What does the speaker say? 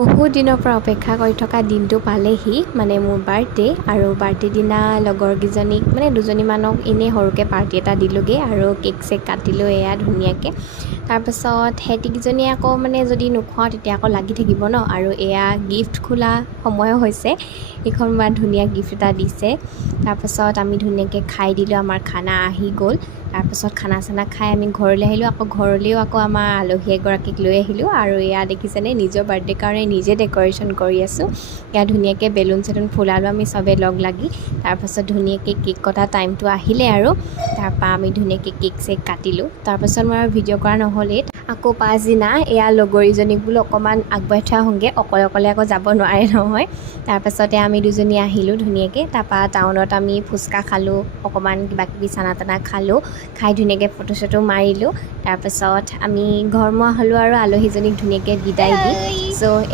বহুত দিনৰ পৰা অপেক্ষা কৰি থকা দিনটো পালেহি মানে মোৰ বাৰ্থডে আৰু বাৰ্থডে দিনা লগৰকেইজনীক মানে দুজনীমানক এনেই সৰুকৈ পাৰ্টি এটা দিলোঁগৈ আৰু কেক চেক কাটিলোঁ এয়া ধুনীয়াকৈ তাৰপাছত সিহঁতিকেইজনীয়ে আকৌ মানে যদি নোখোৱাওঁ তেতিয়া আকৌ লাগি থাকিব ন আৰু এয়া গিফ্ট খোলা সময়ো হৈছে এইখন ইমান ধুনীয়া গিফ্ট এটা দিছে তাৰপাছত আমি ধুনীয়াকৈ খাই দিলোঁ আমাৰ খানা আহি গ'ল তাৰপাছত খানা চানা খাই আমি ঘৰলৈ আহিলোঁ আকৌ ঘৰলৈও আকৌ আমাৰ আলহী এগৰাকীক লৈ আহিলোঁ আৰু এয়া দেখিছেনে নিজৰ বাৰ্থডে কাৰণে নিজে ডেক'ৰেশ্যন কৰি আছোঁ ইয়াত ধুনীয়াকৈ বেলুন চেলুন ফুলালোঁ আমি চবেই লগ লাগি তাৰপাছত ধুনীয়াকৈ কেক কটা টাইমটো আহিলে আৰু তাৰপৰা আমি ধুনীয়াকৈ কেক চেক কাটিলোঁ তাৰপাছত মই আৰু ভিডিঅ' কৰা নহ'লেই আকৌ পাছদিনা এয়া লগৰীজনীক বোলো অকণমান আগবঢ়াই থৈ আহোঁগৈ অকলে অকলে আকৌ যাব নোৱাৰে নহয় তাৰপাছতে আমি দুজনী আহিলোঁ ধুনীয়াকৈ তাৰপৰা টাউনত আমি ফুচকা খালোঁ অকণমান কিবাকিবি চানা তানা খালোঁ খাই ধুনীয়াকৈ ফটো চটো মাৰিলোঁ তাৰপাছত আমি ঘৰমুৱা হ'লোঁ আৰু আলহীজনীক ধুনীয়াকৈ বিদায় দি চ'